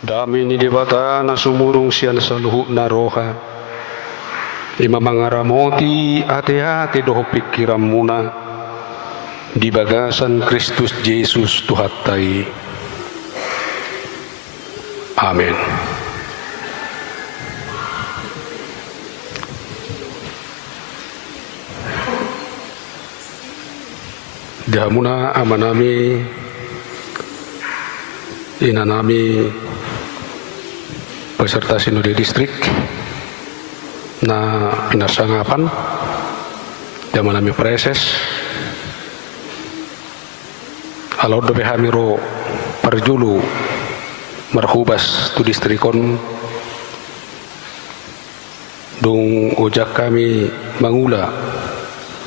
Dami ni dibata na sumurong siya sa luhut na roha. Imamangaramoti ate-ate doho pikiran muna. Di bagasan Kristus Jesus tuhatay. Amen. Diha muna ama nami, ina nami, peserta Sinode Distrik na pinarsangapan, jaman nami preses, alaw do behamiro parjulu marhubas tu distrikon, dung ujak kami mangula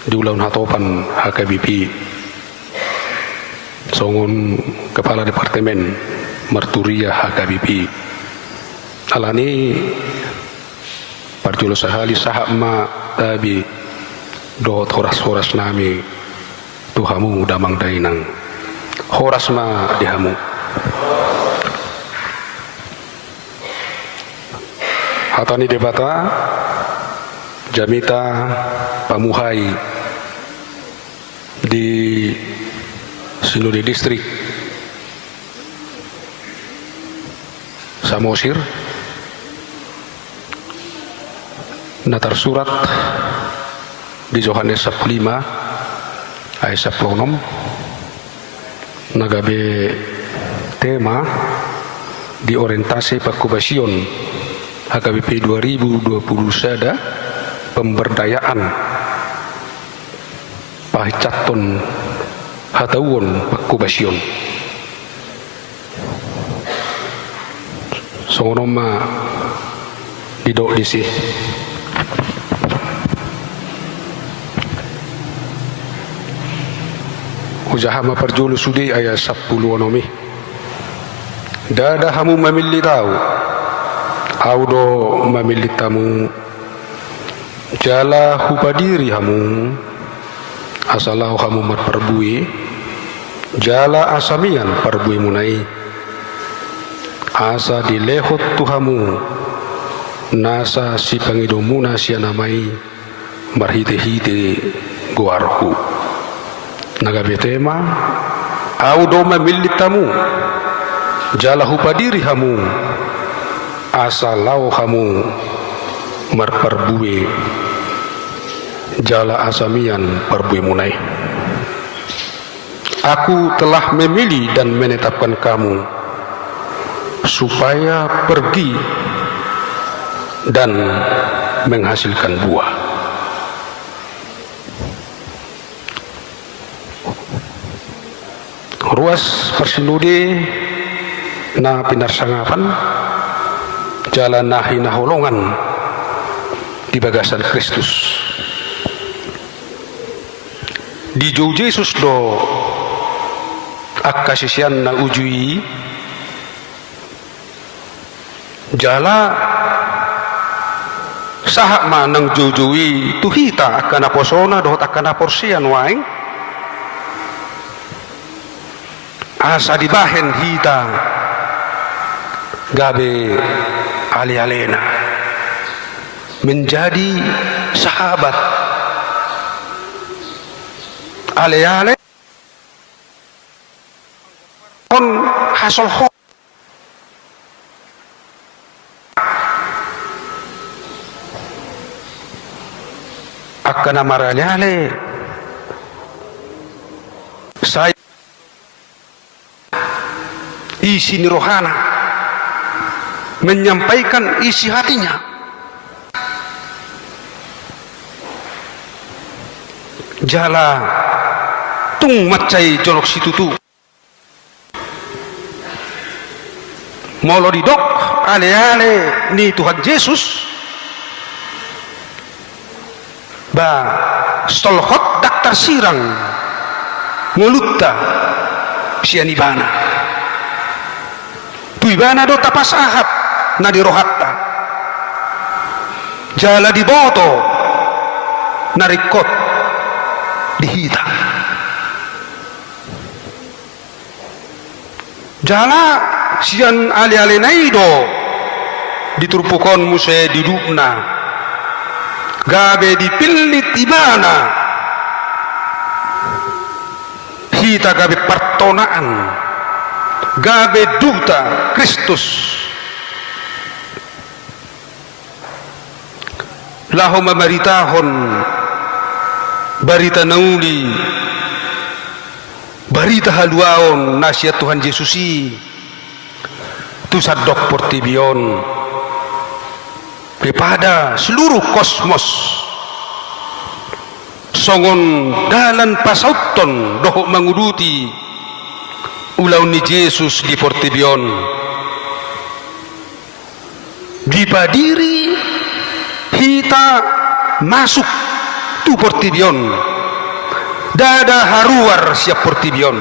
di ulang hatopan HKBP, songon Kepala Departemen Marturia HKBP. Alani parjulo sahali sahab ma tabi dohot horas-horas nami tuhamu damang dainang horas ma dihamu hatani debata jamita pamuhai di Sinode Distrik Samosir na tersurat di Yohanes 5 ayat 10 nagabe tema di orientasi pakubasion HKBP 2020 sada pemberdayaan pahicaton hatawon pakubasion songonoma didok disi usaha maperjulu sudi ayat 10 anomi dada hamu memilih tahu audo memilih tamu jala hupadiri hamu asalau hamu marperbui jala asamian perbui munai asa dilehot tuhamu nasa si pangidomuna sia namai marhite-hite guarhu nagabe tema audo memilih tamu jala hupadiri hamu asalau hamu marperbui jala asamian perbui munai. Aku telah memilih dan menetapkan kamu supaya pergi dan menghasilkan buah. Ruas persinode na pinarsangapan jalan nahi naholongan di bagasan Kristus. Di Jou Yesus do akasisian na ujui jala sahak manang jujui tuhita akan aposona dohot akan aporsian waing asa dibahen hita gabe ali-alena menjadi sahabat ale-ale kon hasol ho akan amarale saya isi nirohana menyampaikan isi hatinya jala tung macai jolok situtu molo didok ale-ale ni Tuhan Yesus ba stolhot daktar sirang ngulutta sianibana tuibana do tapasahap na dirohatta jala diboto narikot dihita jala sian ali-ali naido diturpukon muse didupna gabe dipilit ibana hita gabe partonaan gabe duta Kristus laho mamaritahon barita nauli barita haluaon nasihat Tuhan Yesusi tu sadok portibion kepada seluruh kosmos songon dalan pasauton dohok menguruti ulau ni Yesus di portibion dipadiri hita masuk tu portibion dada haruar siap portibion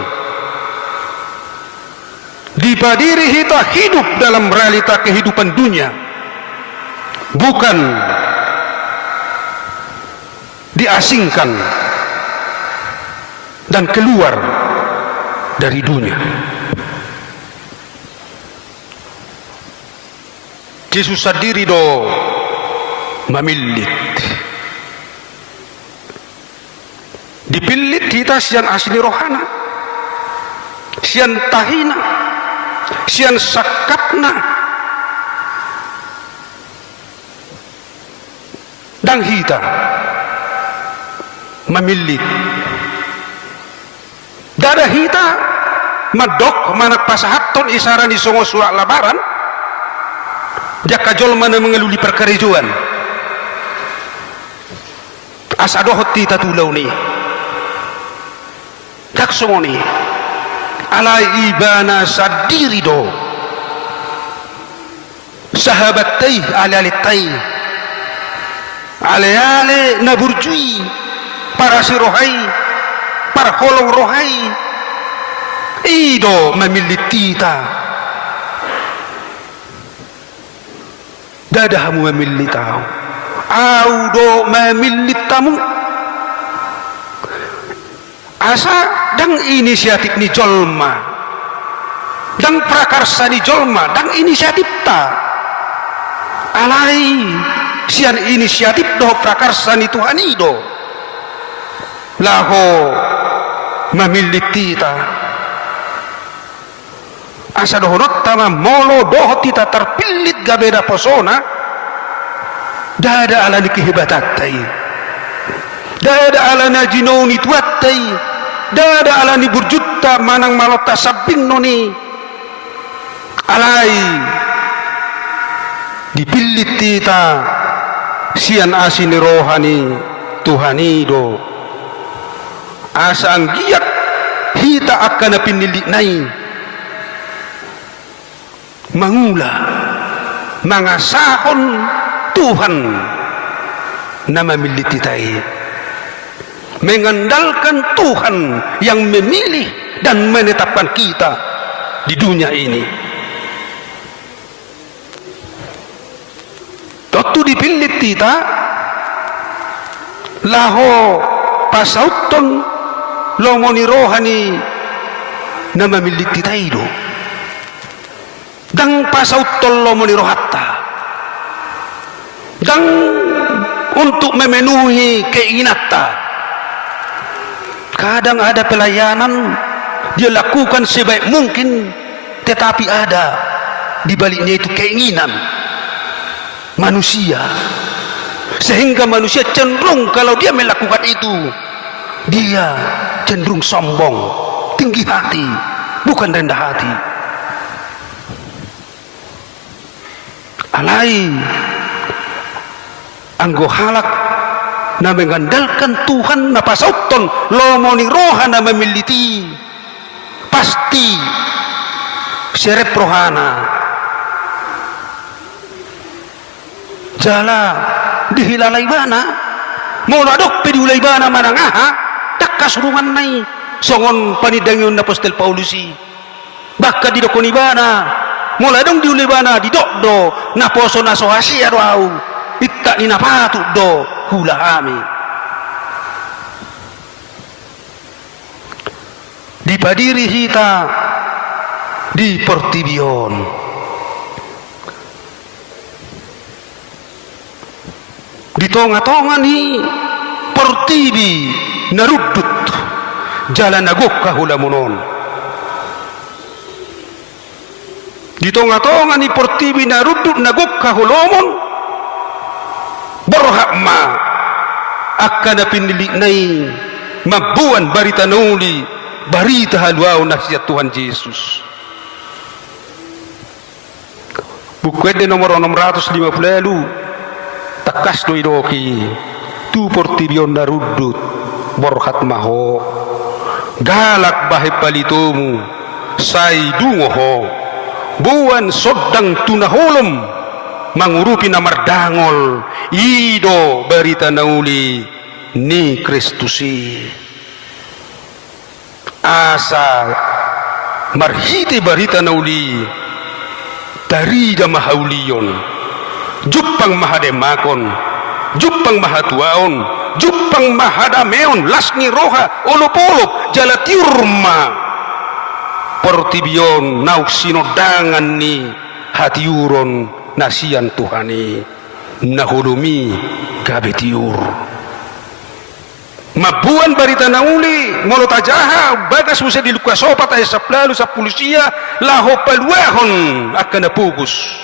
dipadiri hita hidup dalam realita kehidupan dunia bukan diasingkan dan keluar dari dunia. Yesus sendiri do mamilit dipilit kita sian asli rohana sian tahina sian sakapna dan hita mamilit dada hita madok manak pasahaton isaran di songo suak labaran jakajol mana mengeluli perkarijuan asadohot hita tulau ni jak songo ni alai ibana sadiri do sahabat tay ale-ale tay ale-ale naburjui para si rohai para holong rohai ido memilitita dadahamu memilitau audo memilitamu asa dang inisiatif ni jolma dang prakarsa ni jolma dang inisiatif ta alai sian inisiatif do prakarsa ni Tuhan ido laho mamilitita asa dohonot tama molo dohot tita terpilit gabeda posona dada ala ni kehebatatai dada ala na jinoni tuatai dada ala ni burjutta manang malota sabing noni alai dipilit tita sian asini rohani Tuhanido asa ang giyak hita akan pinilit nai mangula mangasahon Tuhan na mamiliti tayo mengandalkan Tuhan yang memilih dan menetapkan kita di dunia ini. Waktu dipilit kita laho pasauton lomoni rohani na mamiliti tayo dang pasauton lomoni rohatta dang untuk memenuhi keinginata. Kadang ada pelayanan dia lakukan sebaik mungkin, tetapi ada di baliknya itu keinginan manusia, sehingga manusia cenderung kalau dia melakukan itu dia cenderung sombong, tinggi hati, bukan rendah hati. Alai anggo halak na mengandalkan Tuhan na pasauton lomoni roha na memiliti pasti serep rohana jala dihilalay bana monadok pediulay bana manangaha tak kasurungan nai songon panidangyon na Apostol Paulusi baka didokoni bana mulai dong diulibana di dokdo na poso na sohasia do au itta ni na patu do hula ami di padiri hita di Portibion di tonga-tonga ni Portibi narudut jalan nagok kahula monon di tonga-tonga ni Portibi narudut nagok kahulomon berhak ma akan pinili nai mabuan barita nuli barita haluau nasihat Tuhan Yesus buku ede nomor 650 takas do idoki tu Portibion narudut borhat maho galak bahe palitomu say dungoho buan sodang tunaholom mangurupi namardangol ido barita nauli ni Kristusi asa marhite barita nauli tarida mahaulion Jupang mahademakon, Jupang mahatuaon, Jupang mahadameon, lasni roha, olop-olop, jalatiurma. Portibion nauksinodangan ni hatiuron nasian Tuhani, nahulumi kabetiur. Mabuan barita nauli, molotajaha, bagas musa dilukasopat ay saplalu sa pulusia, laho paluahon akan napugus.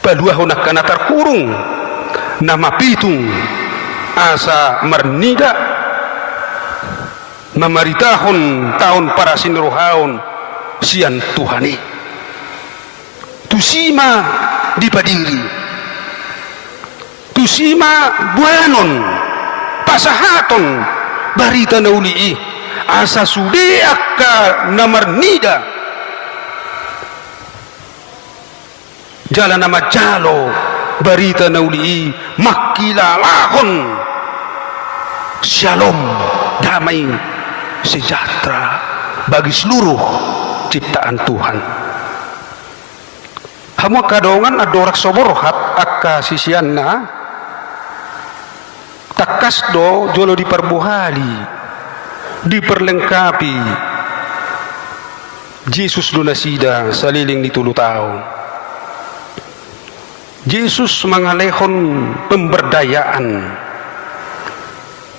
Paluahon akan terkurung nama pitung asa marnida mamaritahon tahun para sinrohaon sian Tuhani tusima di Padiri tusima buanon pasahaton barita nauli asa sudeaka namarnida jalan nama jalo barita nauli makilalahon shalom damai sejahtera bagi seluruh ciptaan Tuhan. Hamu kadongan adorak soborhat akka sisianna takas do jolo diperbuhali diperlengkapi Yesus lunasida saliling di 10 tahun. Yesus mengalehon pemberdayaan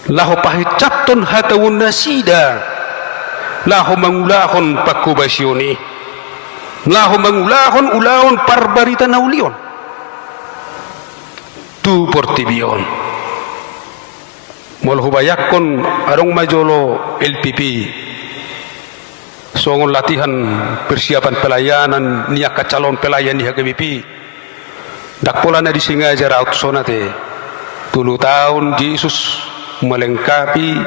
laho pahicapton hatawun nasida laho mangulahon pakubasyoni laho mangulahon ulahon parbarita naulion tu Portibion mol hubayakon arong majolo LPP songon latihan persiapan pelayanan niaka calon pelayan di HKBP dakpola na di Singaja raut sonate 10 tahun Yesus melengkapi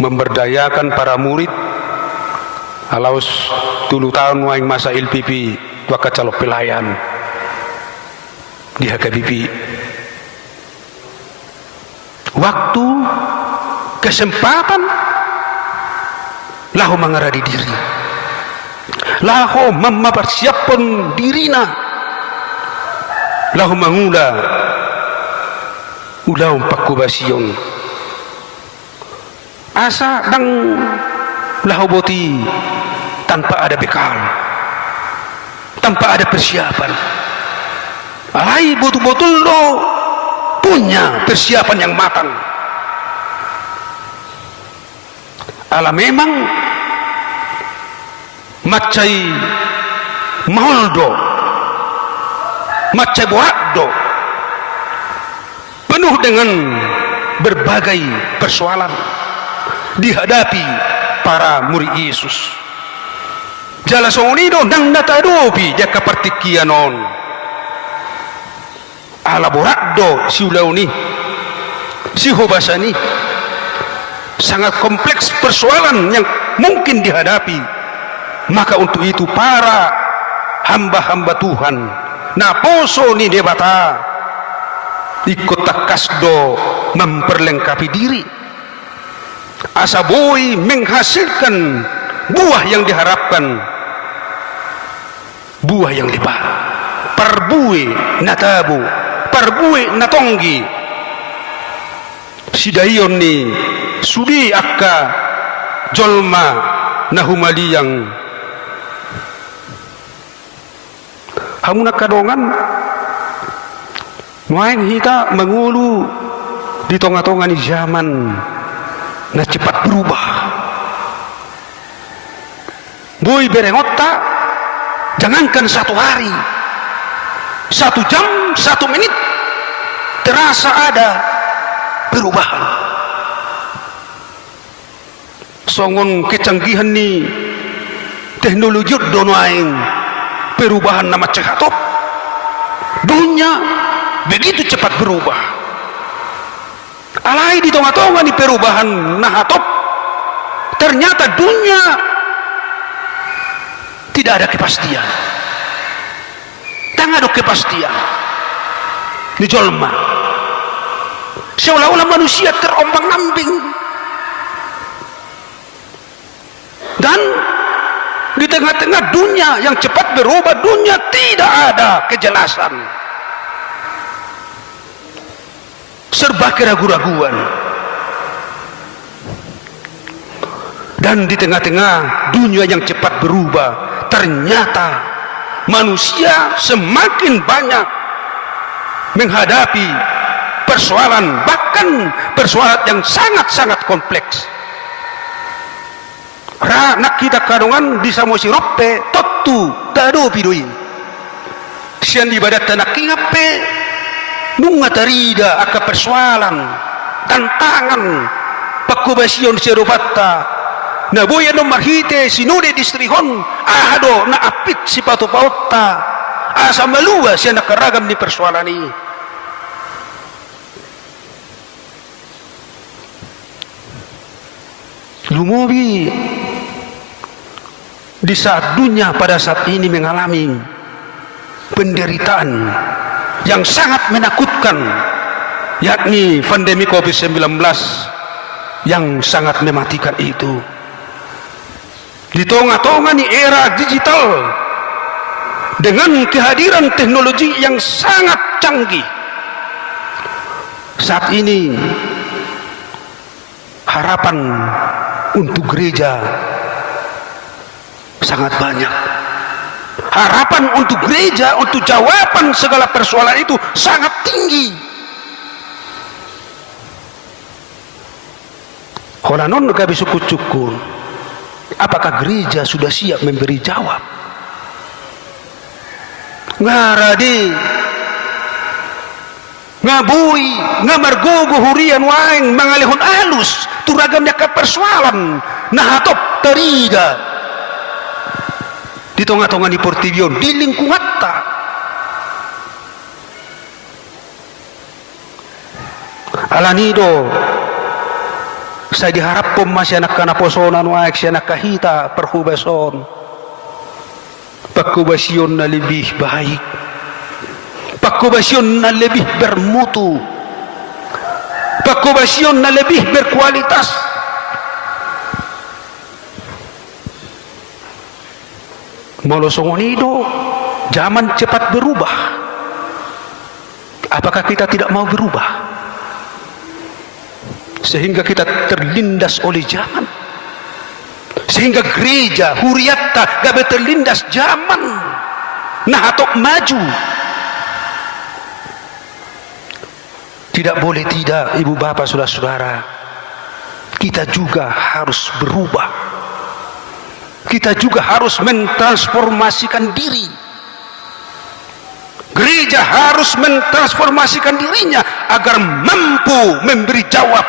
memberdayakan para murid alaus 10 tahun waing masa LPP waka calo pelayan di HKBP waktu kesempatan lahu mengaradi diri lahu mempersiapkan dirina lahu mangula ulah pakubasion asa dang lahu boti tanpa ada bekal tanpa ada persiapan alai betul-betul lo punya persiapan yang matang ala memang macai moldo macai borakdo penuh dengan berbagai persoalan dihadapi para murid Yesus jala sonido nang natadopi jaka partikianon ala borakdo si ulauni si hobasani sangat kompleks persoalan yang mungkin dihadapi maka untuk itu para hamba-hamba Tuhan naposo ni debata ikut takasdo memperlengkapi diri asa boy menghasilkan buah yang diharapkan buah yang lebat, parbue natabu, parbue natonggi, sidayon ni sudi akka jolma nahumaliyang hamuna kadongan nuaing hita mengulu di tengah-tengah ni zaman na cepat berubah. Boy berengota, jangankan 1 hari, 1 jam, 1 menit, terasa ada perubahan. Songon kecanggihan ni teknologi donoaing perubahan nama cehatop. Dunia begitu cepat berubah. Alai di tengah-tengah ni perubahan nahatop, ternyata dunia tidak ada kepastian. Tak ada kepastian. Ni jolma. Seolah-olah manusia terombang-ambing. Dan di tengah-tengah dunia yang cepat berubah, dunia tidak ada kejelasan. Serba keraguan-raguan. Dan di tengah-tengah dunia yang cepat berubah, ternyata manusia semakin banyak menghadapi persoalan, bahkan persoalan yang sangat-sangat kompleks. Nak kita kadongan di samosi rope totu tado pidoin sian ibadat tanak kingape nunga tarida aka persoalan tantangan pakubasion serobatta na boya no marhite sinude distrihon ahado na apit si patu pauta asa malua siya nakaragam ni persoalan ini. Lumobi di saat dunia pada saat ini mengalami penderitaan yang sangat menakutkan, yakni pandemi COVID-19 yang sangat mematikan itu. Di tengah-tengah ni era digital dengan kehadiran teknologi yang sangat canggih, saat ini harapan untuk gereja sangat banyak. Harapan untuk gereja, untuk jawaban segala persoalan itu sangat tinggi. Holanon gabi suku-suku, apakah gereja sudah siap memberi jawab? Ngaradi ngabui ngamargogo hurian waeng mangalihon alus turagamnya ke persoalan nahatop terida di tengah-tengah ni portibion di lingkungan ta alanido saya diharap pun masih anak kana posonan waek si anak kahita perhubason pakubasion na lebih baik, pakubasion na lebih bermutu, pakubasion na lebih berkualitas. Molosongonido, zaman cepat berubah. Apakah kita tidak mau berubah? Sehingga kita terlindas oleh zaman. Sehingga gereja, huriatta, gabe terlindas zaman. Nah atau maju. Tidak boleh tidak, ibu bapak saudara-saudara. Kita juga harus berubah. Kita juga harus mentransformasikan diri. Gereja harus mentransformasikan dirinya agar mampu memberi jawab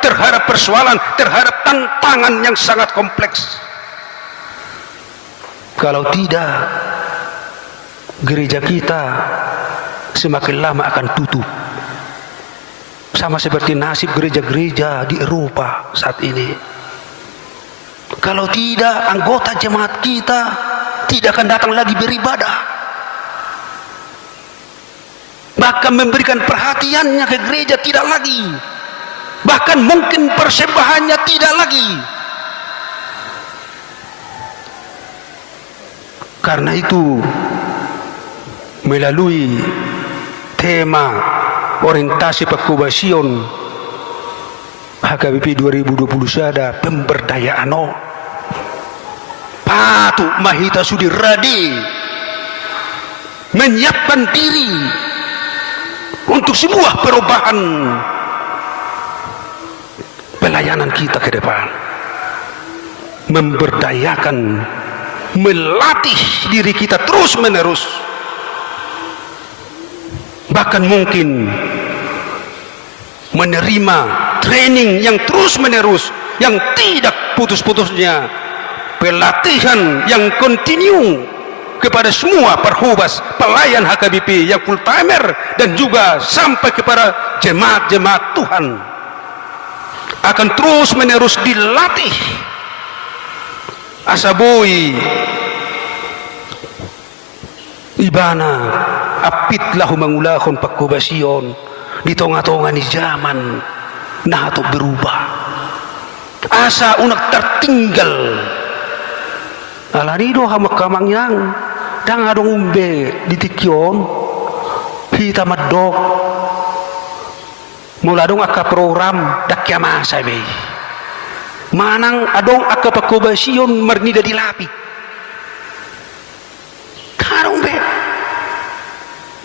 terhadap persoalan, terhadap tantangan yang sangat kompleks. Kalau tidak, gereja kita semakin lama akan tutup. Sama seperti nasib gereja-gereja di Eropa saat ini. Kalau tidak, anggota jemaat kita tidak akan datang lagi beribadah. Bahkan memberikan perhatiannya ke gereja tidak lagi. Bahkan mungkin persembahannya tidak lagi. Karena itu melalui tema orientasi pagkubasion HKBP 2020 sada pemberdayaan patu mahita sudi radi menyiapkan diri untuk sebuah perubahan pelayanan kita ke depan, memberdayakan, melatih diri kita terus menerus, bahkan mungkin menerima training yang terus menerus, yang tidak putus-putusnya, pelatihan yang kontinu kepada semua perhubas pelayan HKBP yang full timer dan juga sampai kepada jemaat-jemaat Tuhan akan terus menerus dilatih. Asabui ibana apit lahu mangulahon pagkubasion di tonga-tonga ni zaman na ato berubah asa unak tertinggal alarido hamakamang yang dang adong umbe di tikyon hita madok mula dong aka program dakya masa be manang adong aka pagkubasion marnida dilapi karong be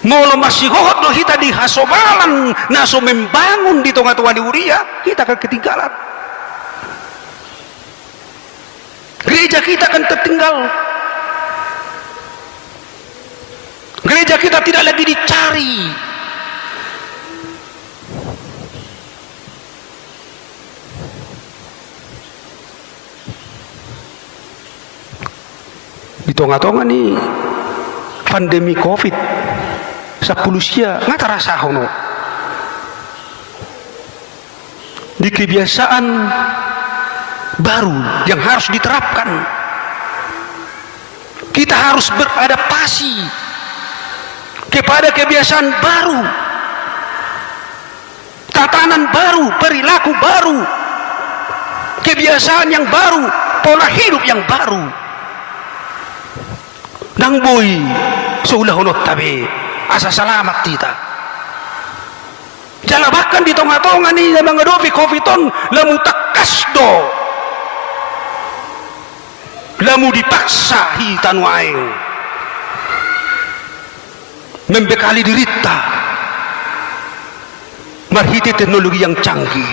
mula masihot no hita di hasobalan naso membangun di tonga-tonga di Uria kita akan ketinggalan, gereja kita akan tertinggal, gereja kita tidak lagi dicari. Di tonga-tonga nih pandemi COVID 10 sia nggak terasa hono di kebiasaan baru yang harus diterapkan. Kita harus beradaptasi kepada kebiasaan baru, tatanan baru, perilaku baru, kebiasaan yang baru, pola hidup yang baru. Nang boy seulah honot tabe asa selamat kita. Jala bahkan di tonga-tonga ni mga dovi coviton lamu takasdo, lamu dipaksa hitan waeng membekali dirita marhite teknologi yang canggih,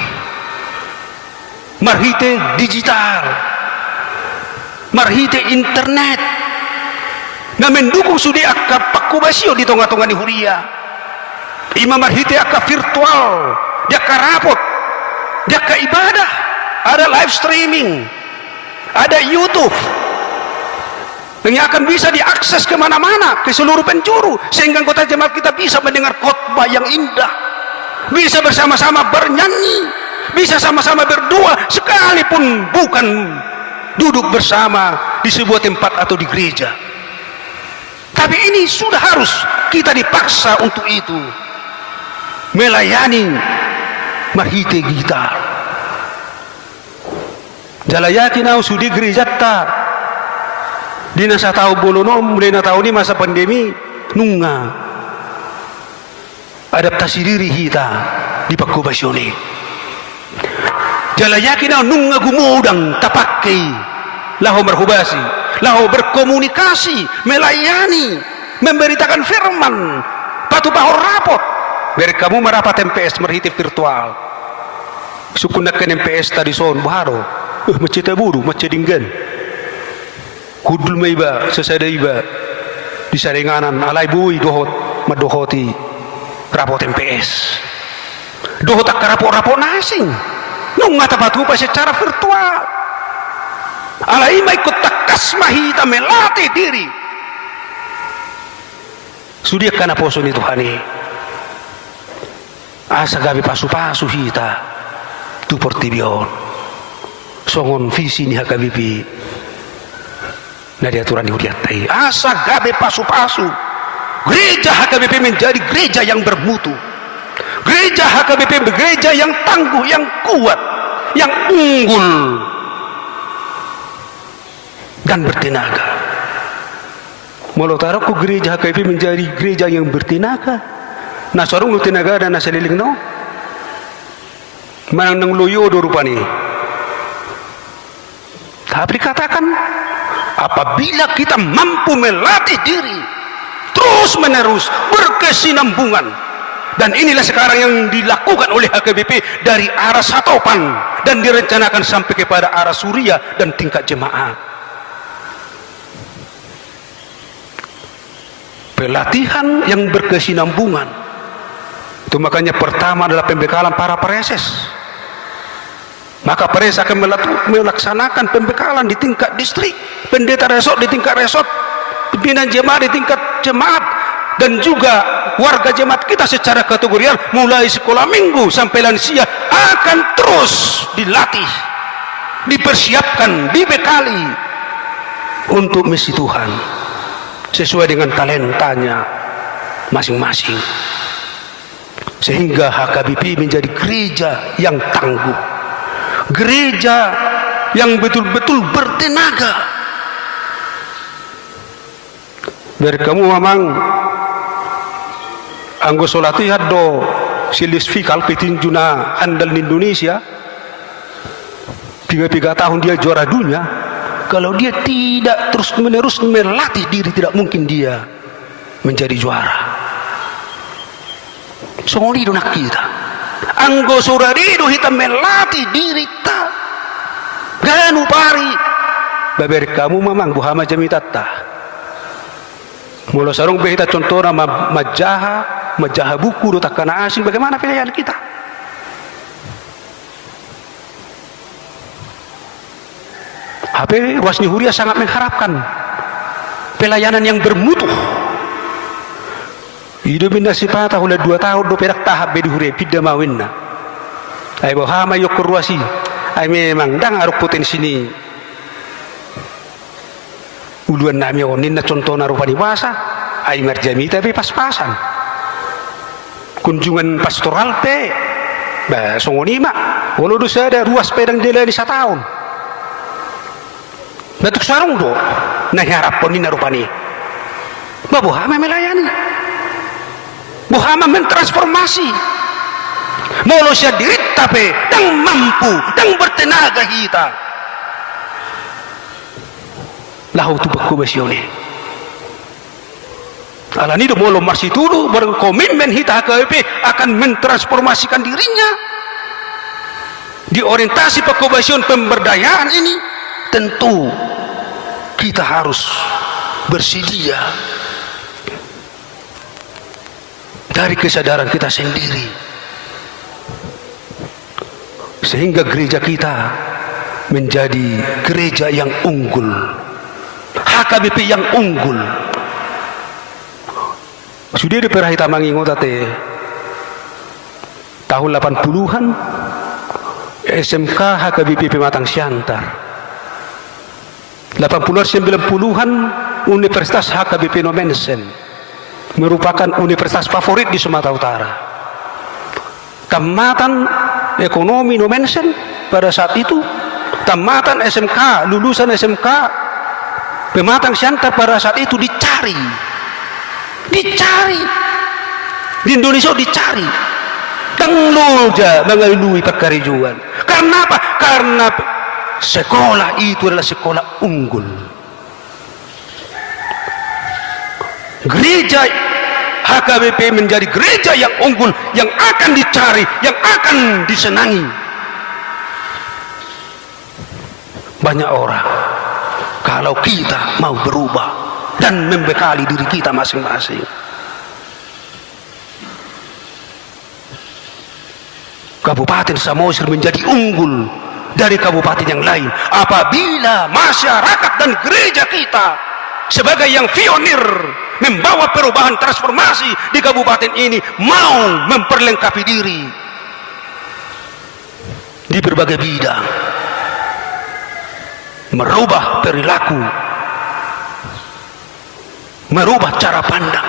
marhite digital, marhite internet na mendukung sudi akka pakubasyo di tonga-tonga ni Huria. Ima marhite akka virtual, dia ka rapot, dia ka ibadah, ada live streaming, ada YouTube yang akan bisa diakses kemana-mana ke seluruh penjuru sehingga anggota jemaat kita bisa mendengar khotbah yang indah, bisa bersama-sama bernyanyi, bisa sama-sama berdua sekalipun bukan duduk bersama di sebuah tempat atau di gereja. Tapi ini sudah harus kita dipaksa untuk itu, melayani marhite kita. Jalayaki na sudi gereja ta di nasa tahu bolonom mulai na tahu ni masa pandemi nunga adaptasi diri kita di pagkubasyoni. Jalayaki na nunga gumudang tapakai laho berhubasi, laho berkomunikasi, melayani, memberitakan firman, patu bahor rapot. Biar kamu merapat MPS merhiti virtual. Sukunakan MPS tadi son baharo. Macet buru, macet dinggan. Kudul maiba, sesada iba. Di saringanan alay bui dohot, madohoti rapot MPS. Dohot tak rapot-rapot nasing. Nung ngatapat pa secara virtual. Alay may kutakas mahita melatih diri. Sudia kana poso ni Tuhani. Asa gabi pasu-pasu hita tu portibion songon visi ni HKBP na diaturan di Huriatai. Asa gabi pasu-pasu gereja HKBP menjadi gereja yang bermutu, gereja HKBP gereja yang tangguh, yang kuat, yang unggul dan bertenaga. Mau taruh ku gereja HKBP menjadi gereja yang bertenaga. Nah sorong lu tenaga dan nasa liling no. Manang nang loyo do rupani. Tapi katakan apabila kita mampu melatih diri terus menerus berkesinambungan, dan inilah sekarang yang dilakukan oleh HKBP dari arah Satopan dan direncanakan sampai kepada arah Suria dan tingkat jemaat. Pelatihan yang berkesinambungan itu, makanya pertama adalah pembekalan para preses. Maka preses akan melaksanakan pembekalan di tingkat distrik, pendeta resort di tingkat resort, pimpinan jemaat di tingkat jemaat, dan juga warga jemaat kita secara kategorial mulai sekolah minggu sampai lansia akan terus dilatih, dipersiapkan, dibekali untuk misi Tuhan sesuai dengan talentanya masing-masing, sehingga HKBP menjadi gereja yang tangguh, gereja yang betul-betul bertenaga. Dari kamu memang anggo solatihat do silis fikal petinjuna andal di Indonesia 3 tahun dia juara dunia. Kalau dia tidak terus-menerus melatih diri, tidak mungkin dia menjadi juara. Songoli do nak kita. Anggo surarido kita melatih diri ta. Ganu pari. Baber kamu memang buhama jamitata. Mula sarung kita contohna majaha buku do takana asing, bagaimana pilihan kita? HP Ruasni Huria sangat mengharapkan pelayanan yang bermutu. Hidup minda sipata hula 2 tahun do perak tahap bedi Huria pidda mawinna. Ay bohama yok Ruasi. Ay memang dang aruk potensi ni. Uluan nami onin na contoh na rupani wasa. Ay merjami tapi pas-pasan. Kunjungan pastoral pe. Ba songonima. Walau dosa ada ruas pedang dela di 1 tahun. Batuk sarung do, nah harap pun ini rupani. Buhama melayani, buhama mentransformasi. Molo siya dirit tapi, dang mampu, dang bertenaga kita. Lahu tu pagkubasyoni. Alani do molo marsi dulu, barang komitmen kita HKBP akan mentransformasikan dirinya. Di orientasi pagkubasion pemberdayaan ini, tentu kita harus bersedia dari kesadaran kita sendiri, sehingga gereja kita menjadi gereja yang unggul, HKBP yang unggul. Sudah pernah kita mengingat tahun 80-an SMK HKBP Pematang Siantar, 80-an 90-an Universitas HKBP Nomensen merupakan universitas favorit di Sumatera Utara. Tamatan ekonomi Nomensen pada saat itu, tamatan SMK, lulusan SMK Pematang Siantar pada saat itu dicari di Indonesia, dicari tengloja mengalui perkarijuan. Karena apa? Karena sekolah itu adalah sekolah unggul. Gereja HKBP menjadi gereja yang unggul, yang akan dicari, yang akan disenangi banyak orang, kalau kita mau berubah dan membekali diri kita masing-masing. Kabupaten Samosir menjadi unggul dari kabupaten yang lain apabila masyarakat dan gereja kita sebagai yang pionir membawa perubahan transformasi di kabupaten ini mau memperlengkapi diri di berbagai bidang, merubah perilaku, merubah cara pandang,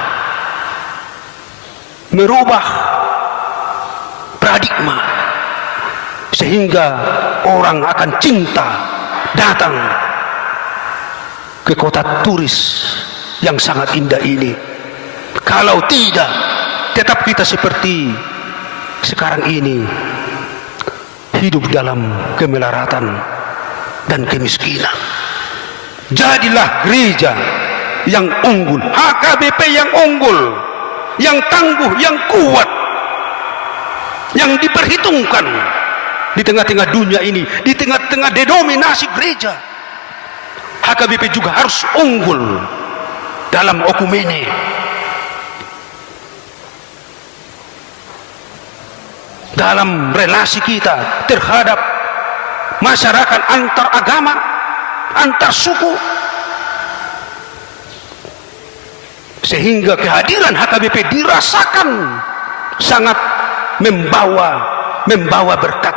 merubah paradigma, sehingga orang akan cinta datang ke kota turis yang sangat indah ini. Kalau tidak, tetap kita seperti sekarang ini, hidup dalam kemelaratan dan kemiskinan. Jadilah gereja yang unggul, HKBP yang unggul, yang tangguh, yang kuat, yang diperhitungkan di tengah-tengah dunia ini, di tengah-tengah denominasi gereja. HKBP juga harus unggul dalam okumene, dalam relasi kita terhadap masyarakat antar agama, antar suku, sehingga kehadiran HKBP dirasakan sangat membawa berkat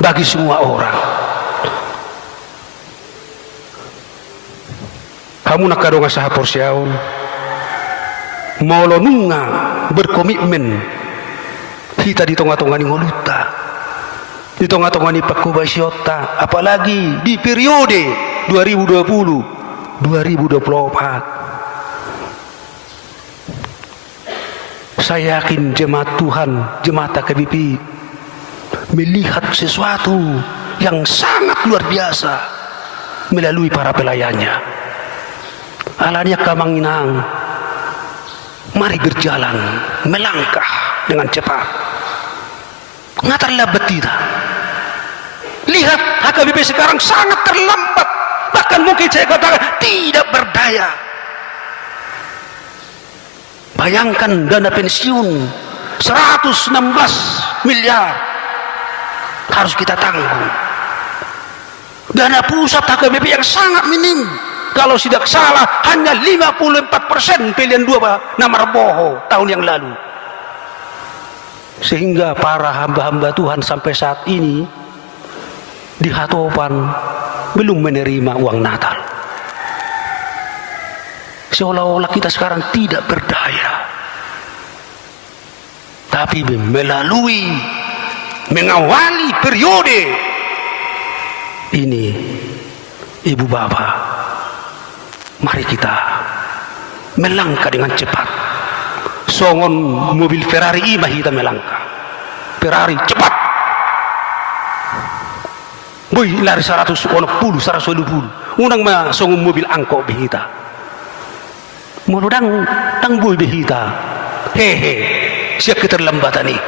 bagi semua orang. Kamu nak kadonga saha porsiaon molonunga berkomitmen kita di tengah-tengah ni ngoluta, di tengah-tengah ni pakubasiota, apalagi di periode 2020-2024. Saya yakin jemaat Tuhan, jemaat HKBP melihat sesuatu yang sangat luar biasa melalui para pelayannya. Alanya kamanginang, mari berjalan, melangkah dengan cepat. Ngatarlah betita. Lihat HKBP sekarang sangat terlambat, bahkan mungkin saya katakan tidak berdaya. Bayangkan dana pensiun 116 miliar harus kita tanggung. Dana pusat HKBP yang sangat minim, kalau tidak salah hanya 54% pilihan 2 Namarboho tahun yang lalu. Sehingga para hamba-hamba Tuhan sampai saat ini di Hatopan belum menerima uang Natal. Seolah-olah kita sekarang tidak berdaya. Tapi melalui mengawali periode ini, Ibu Bapak, mari kita melangkah dengan cepat. Songon mobil Ferrari imah kita melangkah. Ferrari cepat. Boy lari 110, 120. Unang ma songon mobil angkok behita. Muludang tang boy behita. Hehe. Siap keterlambatan ini.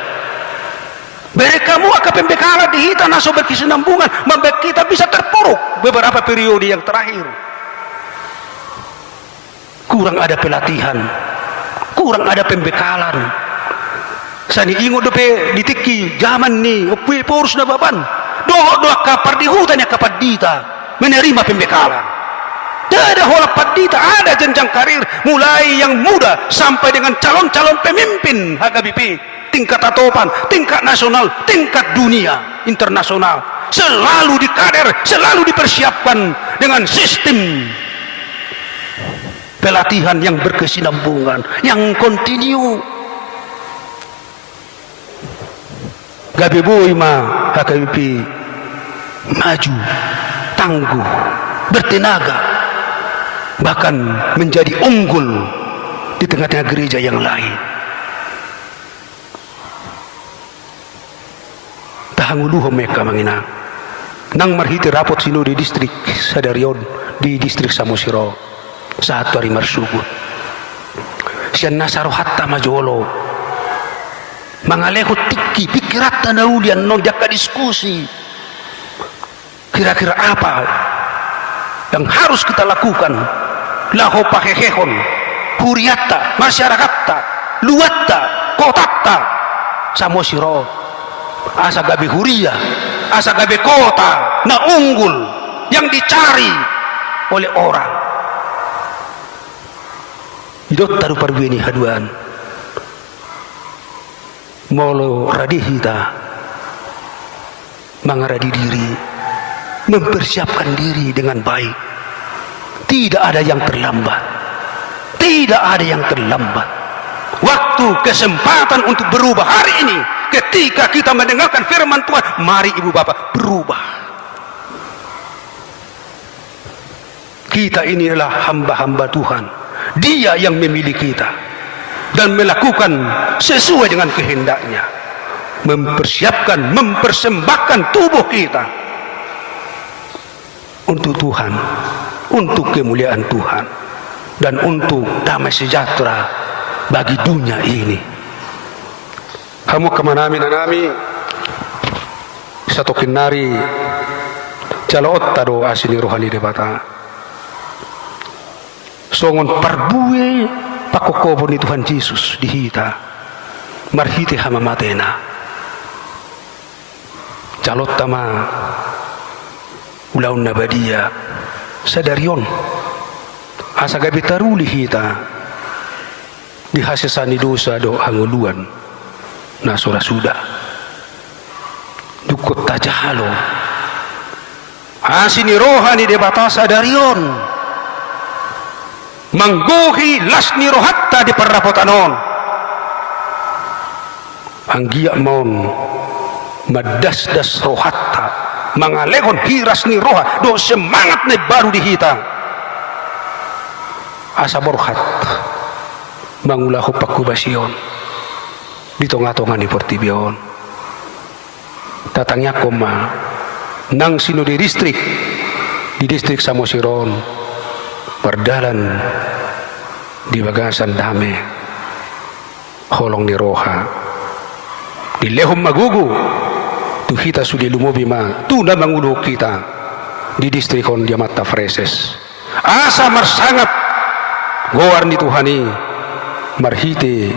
Mereka mu akan pembekalan di hita naso berkesinambungan, membuat kita bisa terpuruk beberapa periode yang terakhir. Kurang ada pelatihan, kurang ada pembekalan. Sani ingot dope ditiki zaman ni opwe porus na baban. Doa kapar di hutannya kapar dita menerima pembekalan. Tidak hola padita, ada jenjang karir mulai yang muda sampai dengan calon-calon pemimpin HKBP tingkat Hatopan, tingkat nasional, tingkat dunia, internasional. Selalu dikader, selalu dipersiapkan dengan sistem pelatihan yang berkesinambungan, yang kontinu. Gabe boy ma HKBP maju, tangguh, bertenaga, bahkan menjadi unggul di tengah-tengah gereja yang lain. Tahanguluh mereka menginang nang marhiti rapot sino di distrik Sadarion, di distrik Samosiro saat hari marsugut siyan nasaro hatta majolo mangaleko tiki pikirat na ulian non jaka diskusi kira-kira apa yang harus kita lakukan. Laho pakehehon huriatta masyarakat luatta kotatta Samosiro asa gabe huria, asa gabe kota na unggul yang dicari oleh orang. Idot taru parbueni haduan molo radihita mengaradi diri, mempersiapkan diri dengan baik. Tidak ada yang terlambat, tidak ada yang terlambat. Waktu kesempatan untuk berubah hari ini. Ketika kita mendengarkan firman Tuhan, mari Ibu Bapak berubah. Kita ini adalah hamba-hamba Tuhan. Dia yang memilih kita dan melakukan sesuai dengan kehendaknya, mempersiapkan, mempersembahkan tubuh kita untuk Tuhan, untuk kemuliaan Tuhan, dan untuk damai sejahtera bagi dunia ini. Kamu kemanami nanami satu kinari caloot tado asini rohani debata songon parbue pakokobo ni Tuhan Yesus dihita marhite hama matena calot tama ulaun nabadia sadarion asa gabi taruli hita dihasesani dosa do hanguluan na sudah dukot tajahalo asini rohani de batasa darion mangguhi lasni rohatta di perrapotanon anggia mon madasdas rohatta mangalekon hiras ni roha do semangat ni baru dihita asa borhat mangulahu pakubasion di tonga-tonga ni portibion tatangnya koma nang sino di distrik Samosiron berdalan di bagasan dame holong ni roha di lehom magugu tu kita sudi lumobi ma tu na mangulu kita di distrikon dia mata freses asa marsangat goar ni Tuhani marhite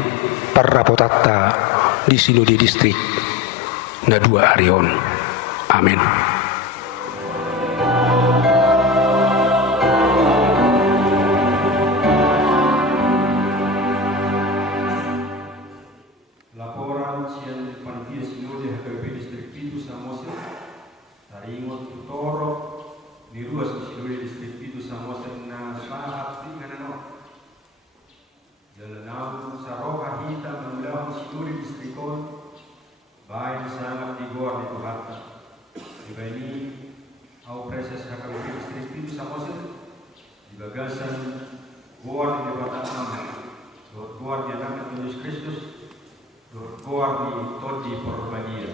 parrapotatta di sino di distrik na dua arion. Amin. Laporan siang panitia sinode HKBP Distrik Pitu Samosir taringot tutoro di ruas sinode Distrik Pitu Samosir na sahat tinganano jalanau saroha hita mengulang sinode distrikon baik sangat digor di Tuhan dibani au preses HKBP Distrik Pitu Samosir di bagasan gor di Batam gor di nama Yesus Kristus gor di Todi Porbagia.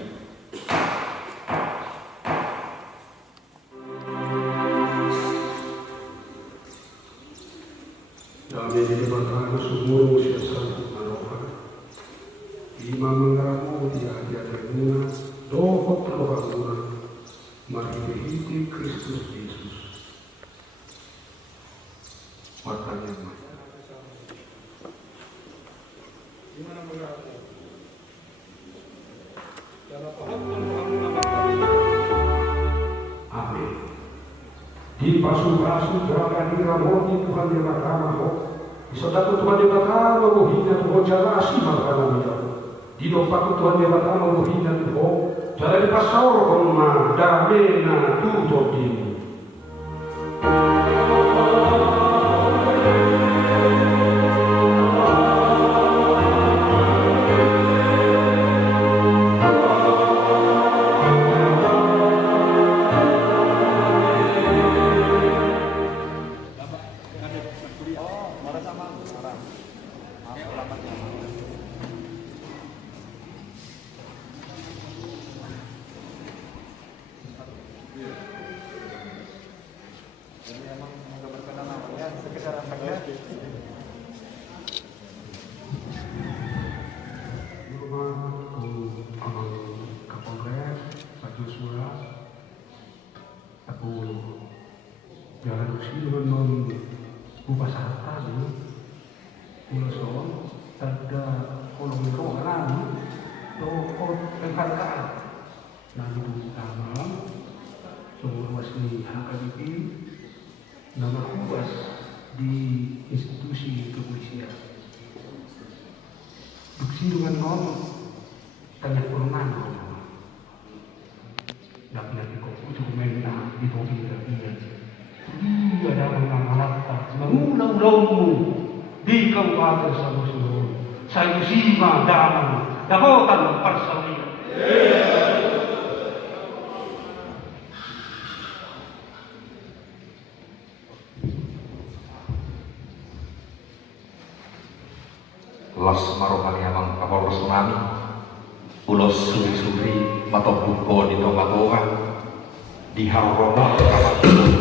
Dami di Batam sumur siasat maroha imam menggaramu dia terguna dohot rohaguna mari berhiti Kristus Yesus matanya gimana menggaramu amin di pasu-pasu jalan diramoti Tuhan yang makamaho isodatu Tuhan yang makamaho hingga Tuhan jalasi makamaho di dompatu Tuhan yang makamaho hingga Tuhan jalan di pasau kolma damena tutut ini jalan usia non upasarta uloson tada kolong rohan toko engkarkaan lalu utama sumur wasni HKBP nama kuas di institusi kepolisian duksi dengan non tanya kurungan dapat nanti kau cukup menang di topi terbiasa dia dalam mengamalkan mengulang-ulangmu di Kabupaten Samosir saya sima dalam dahotan persawian las marokani amang kapolres nami ulos suri-suri matobungko di tonga-tonga di harorona ramat